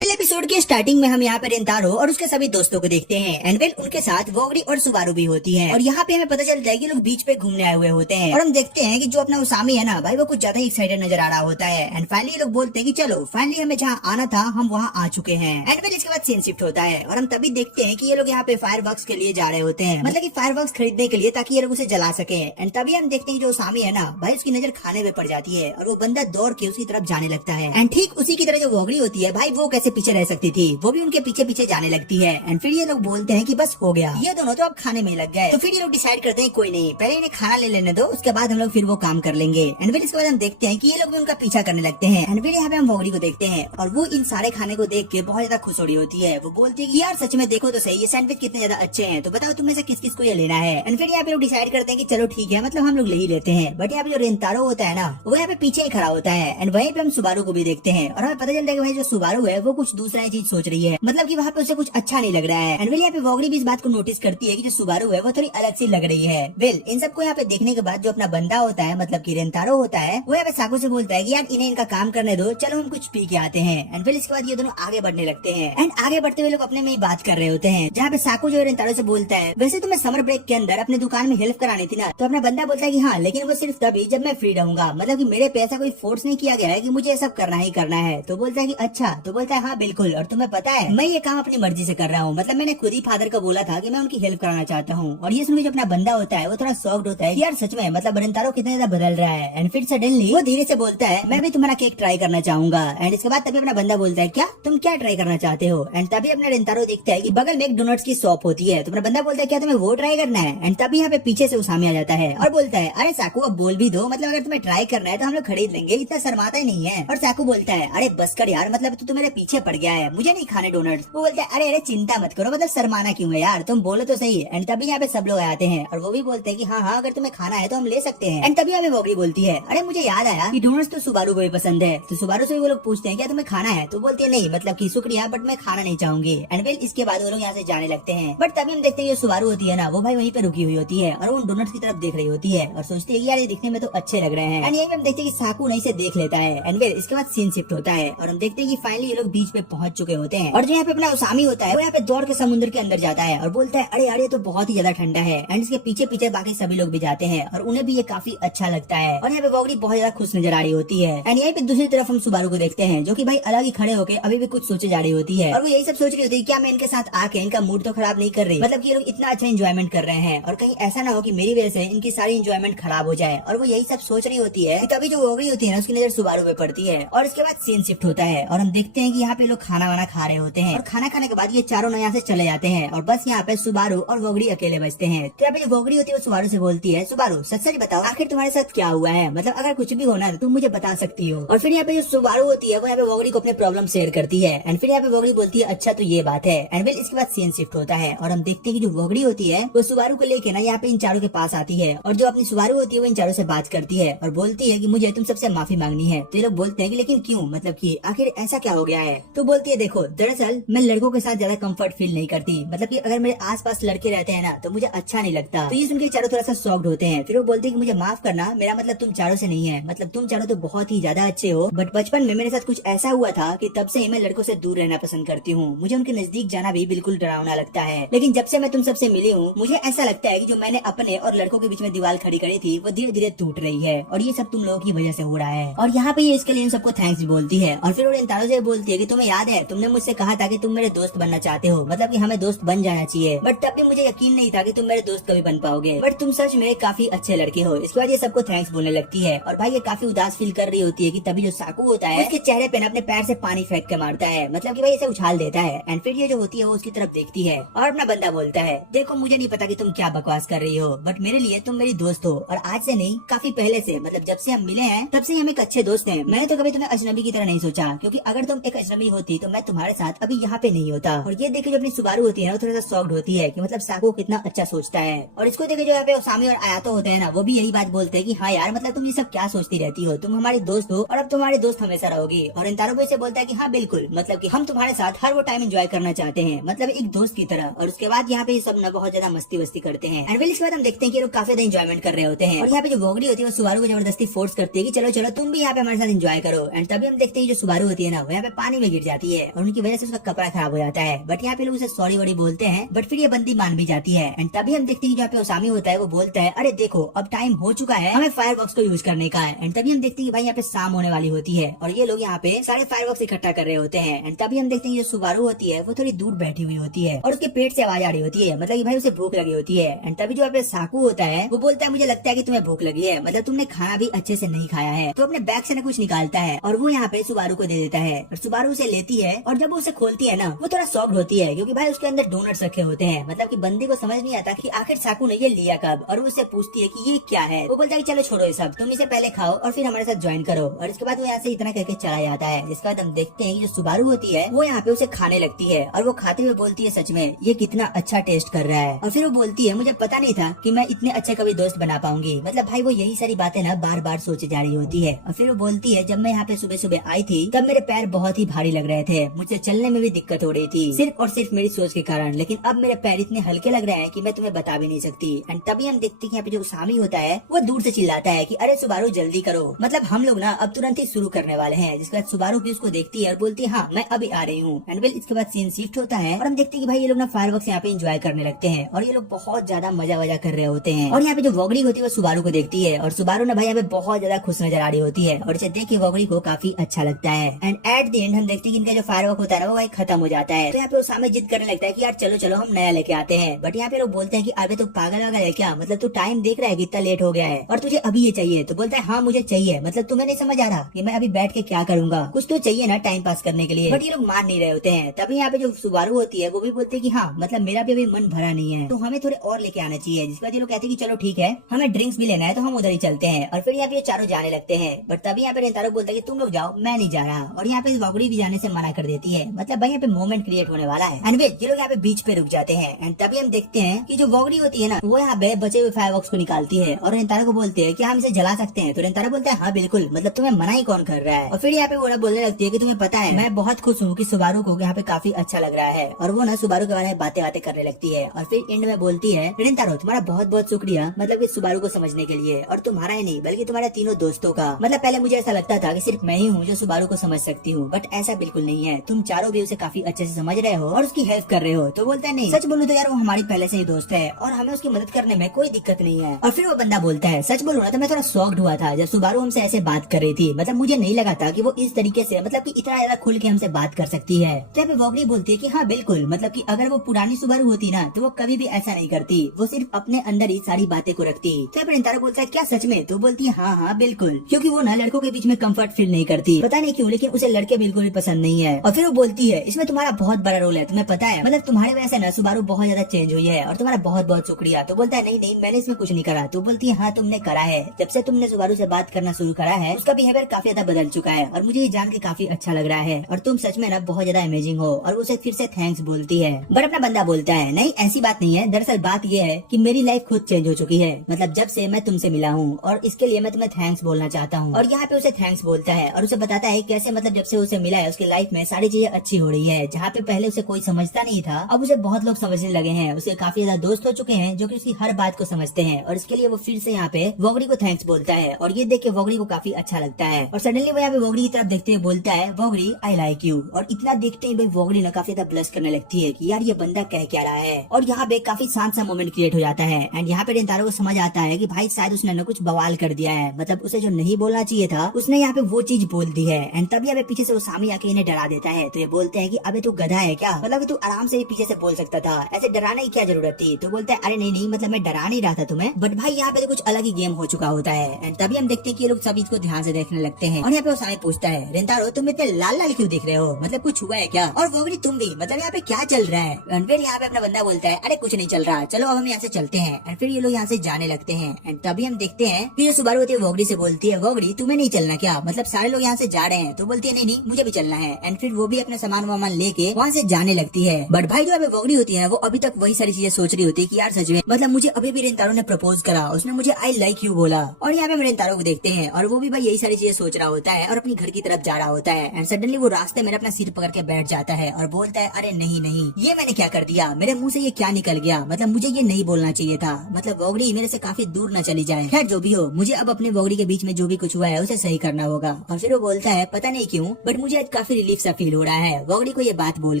Episode के starting में हम यहाँ पे रेंतारो और उसके सभी दोस्तों को देखते हैं एंड वेल उनके साथ वोगरी और सुबारू भी होती है और यहाँ पे हमें पता चलता है कि लोग बीच पे घूमने आए हुए होते हैं और हम देखते हैं कि जो अपना उसामी है ना भाई वो कुछ ज्यादा एक्साइटेड नजर आ रहा होता है एंड फाइनली लोग बोलते हैं कि चलो फाइनली हमें जहाँ आना था हम वहाँ आ चुके हैं एंड वेल इसके बाद सीन शिफ्ट होता है और हम तभी देखते हैं कि ये लोग यहाँ पे फायर वर्क्स के लिए जा रहे होते हैं मतलब की फायर वर्क्स खरीदने के लिए ताकि ये लोग उसे जला सके एंड तभी हम देखते हैं कि जो उसामी है ना भाई उसकी नजर खाने में पड़ जाती है और वो बंदा दौड़ के उसकी तरफ जाने लगता है एंड ठीक उसी की तरह जो वोगरी होती है भाई वो कैसे पीछे रह सकती थी, वो भी उनके पीछे पीछे जाने लगती है एंड फिर ये लोग बोलते हैं कि बस हो गया, ये दोनों तो अब खाने में लग गए। तो फिर ये लोग डिसाइड करते हैं कोई नहीं, पहले इन्हें खाना ले लेने दो, उसके बाद हम लोग फिर वो काम कर लेंगे एंड फिर इसके बाद हम देखते हैं कि ये लोग भी उनका पीछा करने लगते हैं एंड फिर यहाँ पे हम वोगरी को देखते हैं और वो इन सारे खाने को देख के बहुत ज्यादा खुश हो रही होती है। वो बोलती है कि यार सच में देखो तो सही, ये सैंडविच कितने ज्यादा अच्छे हैं, तो बताओ तुम में से किस किस को ये लेना है। एंड फिर यहाँ पे लोग डिसाइड करते हैं कि चलो ठीक है, मतलब हम लोग ले ही लेते हैं। बट यहाँ पे जो रेंतारो होता है ना वो यहाँ पे पीछे ही खड़ा होता है एंड वहीं पे हम सुबारू को भी देखते हैं और हमें पता चलता है कि भाई जो सुबारू है वो कुछ दूसरा ही चीज सोच रही है, मतलब कि वहाँ पे उसे कुछ अच्छा नहीं लग रहा है एंड वेल यहाँ पे वोगरी भी इस बात को नोटिस करती है कि जो सुबारू है वो थोड़ी अलग सी लग रही है। वेल इन सबको यहाँ पे देखने के बाद जो अपना बंदा होता है मतलब कि रेंतारो होता है वो यहाँ पे साकू से बोलता है कि यार इन्हें इनका काम करने दो, चलो हम कुछ पी के आते हैं एंड फिर इसके बाद ये दोनों आगे बढ़ने लगते हैं एंड आगे बढ़ते हुए लोग अपने में ही बात कर रहे होते हैं, जहाँ पे साकू जो रेंतारो से बोलता है वैसे तो मैं समर ब्रेक के अंदर अपने दुकान में हेल्प करानी थी ना, तो अपना बंदा बोलता है कि हाँ लेकिन वो सिर्फ तभी जब मैं फ्री रहूंगा, मतलब कि मेरे पे ऐसा कोई फोर्स नहीं किया गया है कि मुझे ये सब करना ही करना है। तो बोलता है कि अच्छा, तो बोलता है हाँ बिल्कुल, और तुम्हें पता है मैं ये काम अपनी मर्जी से कर रहा हूँ, मतलब मैंने खुद ही फादर को बोला था कि मैं उनकी हेल्प कराना चाहता हूँ। और ये सुनकर जो अपना बंदा होता है वो थोड़ा सॉफ्ट होता है कि यार सच में मतलब रेंतारो कितना ज्यादा बदल रहा है एंड फिर सडनली वो धीरे से बोलता है मैं भी तुम्हारा केक ट्राई करना चाहूंगा एंड इसके बाद तभी अपना बंदा बोलता है क्या तुम क्या ट्राई करना चाहते हो एंड तभी अपना रेंतारो देखता है कि बगल में एक डोनट्स की शॉप होती है, तो अपना बंदा बोलता है क्या तुम्हें वो ट्राई करना है एंड तभी यहाँ पे पीछे से उसामी आ जाता है और बोलता है अरे साकू अब बोल भी दो, मतलब अगर तुम्हें ट्राई करना है तो हम लोग खरीद लेंगे, इतना शर्माता ही नहीं है। और साकू बोलता है अरे बस कर यार, मतलब तू मेरे पीछे पड़ गया है, मुझे नहीं खाने डोनट्स। वो बोलता है अरे अरे चिंता मत करो, मतलब शर्माना क्यों है यार, तुम बोलो तो सही। एंड तभी यहाँ पे सब लोग आते हैं और वो भी बोलते हैं कि हाँ हाँ अगर तुम्हें खाना है तो हम ले सकते हैं। एंड तभी यहाँ पे वोगरी बोलती है अरे मुझे याद आया कि डोनट्स तो सुबारू को भी पसंद है, तो सुबारू से वो लोग पूछते हैं क्या तुम्हें खाना है, तो बोलते हैं नहीं, मतलब की शुक्रिया बट मैं खाना नहीं चाहूंगी। एंड वेल इसके बाद वो लोग यहाँ से जाने लगते हैं। बट तभी हम देखते हैं जो सुबारू होती है ना वो भाई वहीं पे रुकी हुई होती है और वो डोनट्स की तरफ देख रही होती है और सोचती है कि यार ये दिखने में तो अच्छे लग रहे हैं। एंड यही हम देखते हैं कि साकू नहीं से देख लेता है एंड वेल इसके बाद सीन शिफ्ट होता है और हम देखते हैं कि फाइनली ये लोग बीच पे पहुंच चुके होते हैं और जो यहाँ पे अपना उसामी होता है वो यहाँ पे दौड़ के समुद्र के अंदर जाता है और बोलता है अरे यार ये तो बहुत ही ज्यादा ठंडा है। एंड इसके पीछे पीछे बाकी सभी लोग भी जाते हैं और उन्हें भी ये काफी अच्छा लगता है और यहाँ पे वोगरी बहुत ज्यादा खुश नजर आ रही होती है। एंड यहीं पे दूसरी तरफ हम सुबारू को देखते हैं जो कि भाई अलग ही खड़े होकर अभी भी कुछ सोचे जा रही होती है और वो यही सब सोच रही होती है क्या मैं इनके साथ आके इनका मूड तो खराब नहीं कर रही, मतलब कि ये लोग इतना अच्छा एंजॉयमेंट कर रहे हैं और कहीं ऐसा ना हो कि मेरी वजह से इनकी सारी एंजॉयमेंट खराब हो जाए। और वो यही सब सोच रही होती है तभी जो वोगरी होती है ना उसकी नजर सुबारू पे पड़ती है और इसके बाद सीन शिफ्ट होता है और हम देखते हैं कि यहाँ पे लोग खाना वाना खा रहे होते हैं और खाना खाने के बाद ये चारों यहाँ से चले जाते हैं और बस यहाँ पे सुबारू और वोगरी अकेले बचते हैं। तो यहाँ पे जो वोगरी होती है वो सुबारू से बोलती है सुबारू सच सच बताओ आखिर तुम्हारे साथ क्या हुआ है, मतलब अगर कुछ भी होना तुम मुझे बता सकती हो। और फिर यहाँ पे जो सुबारू होती है वो यहाँ पे वोगरी को अपने प्रॉब्लम शेयर करती है एंड फिर यहाँ पे वोगरी बोलती है अच्छा तो ये बात है। एंड फिर इसके बाद सीन शिफ्ट होता है और हम देखते हैं कि जो वोगरी होती है वो सुबारू को लेके ना यहाँ पे इन चारों के पास आती है और जो अपनी सुबारू होती है वो इन चारों से बात करती है और बोलती है कि मुझे तुम सबसे माफी मांगनी है। तो ये लोग बोलते हैं कि लेकिन क्यों, मतलब कि आखिर ऐसा क्या हो गया है। तो बोलती है देखो दरअसल मैं लड़कों के साथ ज्यादा कंफर्ट फील नहीं करती, मतलब कि अगर मेरे आसपास लड़के रहते हैं ना तो मुझे अच्छा नहीं लगता। तो ये सुनकर चारों थोड़ा सा शॉक्ड होते हैं। फिर वो बोलती है कि मुझे माफ करना, मेरा मतलब तुम चारों से नहीं है, मतलब तुम चारों तो बहुत ही ज्यादा अच्छे हो बट बचपन में मेरे साथ कुछ ऐसा हुआ था कि तब से मैं लड़कों से दूर रहना पसंद करती हूँ, मुझे उनके नजदीक जाना भी बिल्कुल डरावना लगता है। लेकिन जब से मैं तुम सबसे मिली हूँ मुझे ऐसा लगता है कि जो मैंने अपने और लड़कों के बीच में दीवार खड़ी करी थी वो धीरे धीरे टूट रही है और ये सब तुम लोगों की वजह से हो रहा है। और यहाँ पे ये इसके लिए इन सबको थैंक्स भी बोलती है और फिर वो रेंतारो से बोलती है कि तुम्हें याद है तुमने मुझसे कहा था कि तुम मेरे दोस्त बनना चाहते हो, मतलब कि हमें दोस्त बन जाना चाहिए, बट तब भी मुझे यकीन नहीं था कि तुम मेरे दोस्त कभी बन पाओगे, बट तुम सच में काफी अच्छे लड़के हो। इसके बाद ये सबको थैंक्स बोलने लगती है और भाई ये काफी उदास फील कर रही होती है कि तभी जो साकू होता है उसके चेहरे पे अपने पैर से पानी फेंक के मारता है, मतलब कि भाई इसे उछाल देता है। एंड फिर ये जो होती है वो उसकी तरफ देखती है और अपना बंदा बोलता है देखो मुझे नहीं पता कि तुम क्या बकवास कर रही हो बट मेरे लिए तुम मेरी दोस्त हो और आज से नहीं काफी पहले से, मतलब जब से हम मिले हैं तब से हम एक अच्छे दोस्त हैं। मैंने तो कभी तुम्हें अजनबी की तरह नहीं सोचा क्योंकि अगर तुम एक अजनबी होती तो मैं तुम्हारे साथ अभी यहाँ पे नहीं होता। और ये देखे जो अपनी सुबारू होती है ना वो थोड़ा सा शॉक्ड होती है कि मतलब साकू कितना अच्छा सोचता है। और इसको देखे जो यहाँ पे ओसामी और आयातो होते हैं ना वो भी यही बात बोलते हैं कि हाँ यार मतलब तुम ये सब क्या सोचती रहती हो, तुम हमारी दोस्त हो और अब तुम्हारे दोस्त हमेशा रहोगी। और रेंतारो भी इसे बोलता है कि हाँ बिल्कुल, मतलब कि हम तुम्हारे साथ हर वो टाइम एंजॉय करना चाहते हैं, मतलब एक दोस्त की तरह। और उसके बाद यहाँ पे ये सब ना बहुत ज्यादा मस्ती वस्ती करते हैं। एंड इसके बाद हम देखते हैं कि लोग काफी ज्यादा एंजॉयमेंट कर रहे होते हैं और यहाँ पे जो वोगरी होती है वो सुबारू को जबरदस्ती फोर्स करती है कि चलो चलो तुम भी यहाँ पे हमारे साथ एंजॉय करो। एंड तभी हम देखते हैं जो सुबारू होती है ना वो यहाँ पे पानी में में गिर जाती है और उनकी वजह से उसका कपड़ा खराब हो जाता है। बट यहाँ पे लोग उसे सॉरी वॉरी बोलते हैं, बट फिर ये बंदी मान भी जाती है। एंड तभी हम देखते हैं जहाँ पे ओसामी होता है वो बोलता है अरे देखो अब टाइम हो चुका है, हमें फायरवर्क्स को यूज करने का है। एंड तभी हम देखते हैं भाई यहाँ पे शाम होने वाली होती है और ये लोग यहाँ पे सारे फायरवर्क्स इकट्ठा कर रहे होते हैं। एंड तभी हम देखते हैं जो सुबारू होती है वो थोड़ी दूर बैठी हुई होती है और उसके पेट से आवाज आ रही होती है, मतलब कि भाई उसे भूख लगी होती है। एंड तभी जो यहाँ पे साकू होता है वो बोलता है मुझे लगता है कि तुम्हें भूख लगी है, मतलब तुमने खाना भी अच्छे से नहीं खाया है। तो अपने बैग से ना कुछ निकालता है और वो यहाँ पे सुबारू को दे देता है और सुबारू उसे लेती है और जब वो उसे खोलती है ना वो थोड़ा सॉफ्ट होती है क्योंकि भाई उसके अंदर डोनट्स रखे होते हैं। मतलब कि बंदी को समझ नहीं आता कि आखिर साकू ने ये लिया कब, और वो उससे पूछती है कि ये क्या है। वो बोलता है कि चलो छोड़ो ये सब, तुम इसे पहले खाओ और फिर हमारे साथ ज्वाइन करो। और इसके बाद वो यहाँ से इतना कहकर चला जाता है। जिसके बाद हम देखते हैं कि जो सुबारू होती है वो यहाँ पे उसे खाने लगती है और वो खाते हुए बोलती है सच में ये कितना अच्छा टेस्ट कर रहा है। और फिर वो बोलती है मुझे पता नहीं था कि मैं इतने अच्छे कभी दोस्त बना पाऊंगी। मतलब भाई वो यही सारी बातें ना बार बार सोचे जा रही होती है। और फिर वो बोलती है जब मैं यहाँ पे सुबह सुबह आई थी तब मेरे पैर बहुत ही भारी लग रहे थे, मुझे चलने में भी दिक्कत हो रही थी सिर्फ और सिर्फ मेरी सोच के कारण, लेकिन अब मेरे पैर इतने हल्के लग रहे हैं कि मैं तुम्हें बता भी नहीं सकती। एंड तभी हम देखते हैं यहाँ पे जो उसामी होता है वो दूर से चिल्लाता है कि अरे सुबारू जल्दी करो, मतलब हम लोग ना अब तुरंत ही शुरू करने वाले हैं। जिसके बाद सुबारू भी उसको देखती है और बोलती है हाँ मैं अभी आ रही हूँ। एंड वेल इसके बाद सीन शिफ्ट होता है और हम देखते हैं कि भाई ये लोग ना फायरवर्क्स यहाँ पे एंजॉय करने लगते हैं और ये लोग बहुत ज्यादा मजा वजा कर रहे होते हैं। और यहाँ पे जो वोगरी होती है वो सुबारू को देखती है और सुबारू ना भाई यहाँ पे बहुत ज्यादा खुश नजर आ रही होती है और इसे देख के वोगरी को काफी अच्छा लगता है। एंड एट द एंड हम देखते हैं कि इनका जो फायरवर्क होता है ना वो भाई खत्म हो जाता है। तो यहाँ पे उसामी जिद करने लगता है कि यार चलो चलो हम नया लेके आते हैं। बट यहाँ पे लोग बोलते हैं कि अबे तो पागल वगैरह है क्या, मतलब तू टाइम देख रहा है कितना लेट हो गया है और तुझे अभी ये चाहिए। तो बोलता है हाँ मुझे चाहिए, मतलब तुम्हें नहीं समझ आ रहा कि मैं अभी बैठ के क्या करूंगा, कुछ तो चाहिए ना टाइम पास करने के लिए। बट ये लोग मान नहीं रहे होते हैं। तभी यहाँ पे जो सुबारू होती है वो भी बोलते हैं कि हाँ मतलब मेरा भी अभी मन भरा नहीं है तो हमें थोड़े और लेके आना चाहिए। जिसके बाद ये लोग कहते हैं कि चलो ठीक है हमें ड्रिंक्स भी लेना है तो हम उधर ही चलते हैं। और फिर यहाँ पे ये चारों जाने लगते हैं। बट तभी यहाँ पे रेंतारो बोलता है कि तुम लोग जाओ मैं नहीं जा रहा, और यहाँ पे वोगरी भी जाने से मना कर देती है। मतलब भाई यहाँ पे मोमेंट क्रिएट होने वाला है। एंड ये लोग यहाँ पे बीच पे रुक जाते हैं। एंड तभी हम देखते हैं कि जो वोगरी होती है ना वो यहाँ पे बचे हुए फायरवर्क्स को निकालती है और रेंतारो को बोलते हैं कि हम इसे जला सकते हैं। तो रेंतारो बोलता है हाँ बिल्कुल, मतलब तुम्हें मना ही कौन कर रहा है। और फिर यहाँ पे वो ना बोलने लगती है कि तुम्हें पता है मैं बहुत खुश हूँ कि सुबारू को यहाँ पे काफी अच्छा लग रहा है। और वो ना सुबारू के बारे में बातें बातें करने लगती है और फिर एंड में बोलती है रेंतारो तुम्हारा बहुत बहुत शुक्रिया, मतलब इस सुबारू को समझने के लिए, और तुम्हारा ही नहीं बल्कि तुम्हारे तीनों दोस्तों का। मतलब पहले मुझे ऐसा लगता था कि सिर्फ मैं ही हूँ जो सुबारू को समझ सकती हूँ, बट ऐसा बिल्कुल नहीं है, तुम चारों भी उसे काफी अच्छे से समझ रहे हो और उसकी हेल्प कर रहे हो। तो बोलता है नहीं सच बोलूं तो यार वो हमारी पहले से ही दोस्त है और हमें उसकी मदद करने में कोई दिक्कत नहीं है। और फिर वो बंदा बोलता है सच बोलूं ना तो मैं थोड़ा शॉक्ड हुआ था जब सुबारू हमसे ऐसे बात कर रही थी, मतलब मुझे नहीं लगा था कि वो इस तरीके से मतलब कि इतना ज्यादा खुल के हमसे बात कर सकती है। तो यहाँ पे वोगरी बोलती है कि हाँ बिल्कुल, मतलब कि अगर वो पुरानी सुबारू होती ना तो वो कभी भी ऐसा नहीं करती, वो सिर्फ अपने अंदर ही सारी बातें को रखती। तो यहाँ पे रेंतारो बोलता है क्या सच में? तो बोलती है हाँ हाँ बिल्कुल, क्योंकि वो ना लड़कों के बीच में कंफर्ट फील नहीं करती, पता नहीं क्यों, लेकिन उसे लड़के बिल्कुल भी पसंद नहीं है। और फिर वो बोलती है इसमें तुम्हारा बहुत बड़ा रोल है, तुम्हें पता है, मतलब तुम्हारे वजह से ना सुबारू बहुत ज्यादा चेंज हुई है और तुम्हारा बहुत बहुत शुक्रिया। तो बोलता है नहीं नहीं मैंने इसमें कुछ नहीं करा। तो बोलती है हाँ तुमने करा है, जब से तुमने सुबारू से बात करना शुरू करा है उसका बिहेवियर काफी ज्यादा बदल चुका है और मुझे ये जान के काफी अच्छा लग रहा है और तुम सच में ना बहुत ज्यादा अमेजिंग हो। और उसे फिर से थैंक्स बोलती है। बट अपना बंदा बोलता है नहीं ऐसी बात नहीं है, दरअसल बात ये है कि मेरी लाइफ खुद चेंज हो चुकी है, मतलब जब से मैं तुमसे मिला हूँ और इसके लिए मैं तुम्हें थैंक्स बोलना चाहता हूँ। और यहाँ पे उसे थैंक्स बोलता है और उसे बताता है कैसे मतलब जब से उसे मिला है उसकी लाइफ में सारी चीजें अच्छी हो रही है, जहाँ पे पहले उसे कोई समझता नहीं था अब उसे बहुत लोग समझने लगे हैं, उसे काफी ज्यादा दोस्त हो चुके हैं जो कि उसकी हर बात को समझते हैं। और इसके लिए वो फिर से यहाँ पे वोगरी को थैंक्स बोलता है और ये देख के वोगरी को काफी अच्छा लगता है। और सडनली वो यहाँ पे वोगरी की तरफ देखते हुए बोलता है वोगरी आई लाइक यू। और इतना देखते ही भाई वोगरी ना काफी ज्यादा ब्लश करने लगती है कि यार ये बंदा कह क्या रहा है। और यहाँ पे काफी शांत सा मोमेंट क्रिएट हो जाता है। एंड यहाँ पे रेंतारो को समझ आता है कि भाई शायद उसने ना कुछ बवाल कर दिया है, मतलब उसे जो नहीं बोलना चाहिए था उसने यहाँ पे वो चीज बोल दी है। एंड तब यहाँ पे पीछे से वो सामी आके इन्हें डरा देता है। तो ये बोलते हैं कि अबे तू गधा है क्या, मतलब तू आराम से पीछे से बोल सकता था, ऐसे डराने की क्या जरूरत थी। तो बोलता है अरे नहीं नहीं मतलब मैं डरा नहीं रहा था तुम्हें, बट भाई यहाँ पे तो कुछ अलग ही गेम हो चुका होता है। एंड तभी हम देखते हैं कि ये लोग सभी इसको ध्यान से देखने लगते हैं। और यहाँ पे वो सामी पूछता है रेंतारो तुम इतने लाल लाल क्यों दिख रहे हो, मतलब कुछ हुआ है क्या? और वोगरी तुम भी, मतलब यहाँ पे क्या चल रहा है? एंड फिर यहाँ पे अपना बंदा बोलता है अरे कुछ नहीं चल रहा, चलो अब हम यहाँ से चलते हैं। एंड फिर ये लोग यहाँ से जाने लगते हैं। एंड तभी हम देखते हैं कि जो सुबारू होती है वोगरी से बोलती है वोगरी तुम्हें नहीं चलना क्या, मतलब सारे लोग यहाँ से जा रहे हैं। तो बोलती है नहीं नहीं मुझे भी चलना है। एंड फिर वो भी अपना सामान वामान लेके वहाँ से जाने लगती है। बट भाई जो यहाँ पे वोगरी होती है वो अभी तक वही सारी चीजें सोच रही होती है कि यार सच में मतलब मुझे अभी भी रेंतारो ने प्रपोज करा, उसने मुझे आई लाइक यू बोला। और यहाँ पे हम रेंतारो को देखते हैं और वो भी भाई यही सारी चीजें सोच रहा होता है और अपनी घर की तरफ जा रहा होता है। एंड सडनली वो रास्ते में अपना सिर पकड़ के बैठ जाता है और बोलता है अरे नहीं नहीं ये मैंने क्या कर दिया, मेरे मुंह से ये क्या निकल गया, मतलब मुझे ये नहीं बोलना चाहिए था, मतलब वोगरी मेरे से काफी दूर न चली जाए। खैर जो भी हो मुझे अब अपने वोगरी के बीच में जो भी कुछ हुआ है उसे सही करना होगा। और फिर वो बोलता है पता नहीं क्यों बट मुझे काफी रिलीफ सा फील हो रहा है वोगड़ी को ये बात बोल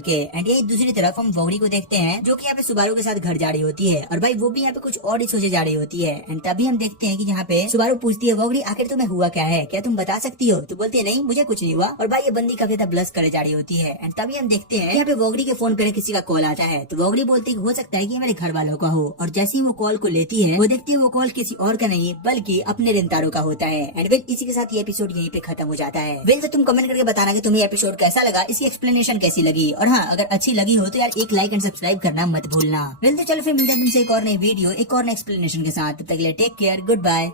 के। एंड यही दूसरी तरफ हम वोगड़ी को देखते हैं जो कि यहाँ पे सुबारू के साथ घर जा रही होती है और भाई वो भी यहाँ पे कुछ और ही सोचे जा रही होती है। एंड तभी हम देखते हैं कि यहाँ पे सुबारू पूछती है वोगड़ी आखिर तुम्हें हुआ क्या है, क्या तुम बता सकती हो? तो बोलती है नहीं मुझे कुछ नहीं हुआ। और भाई ये बंदी काफी ज्यादा ब्लश करे जा रही होती है। एंड तभी हम देखते हैं यहाँ पे वोगड़ी के फोन पे किसी का कॉल आता है तो वोगड़ी बोलती है हो सकता है कि मेरे घर वालों का हो। और जैसे ही वो कॉल को लेती है वो देखती है वो कॉल किसी और का नहीं बल्कि अपने रिंतारो का होता है। एंड वेल इसी के साथ ये एपिसोड यहीं पे खत्म हो जाता है। वेल तो तुम कमेंट करके बताना कि तुम्हें एपिसोड कैसा लगा, इसकी एक्सप्लेनेशन कैसी लगी। और हाँ अगर अच्छी लगी हो तो यार एक लाइक एंड सब्सक्राइब करना मत भूलना। वेल तो चलो फिर मिलते हैं तुमसे एक और नई वीडियो एक और नई एक्सप्लेनेशन के साथ। तब तक के लिए टेक केयर, गुड बाय।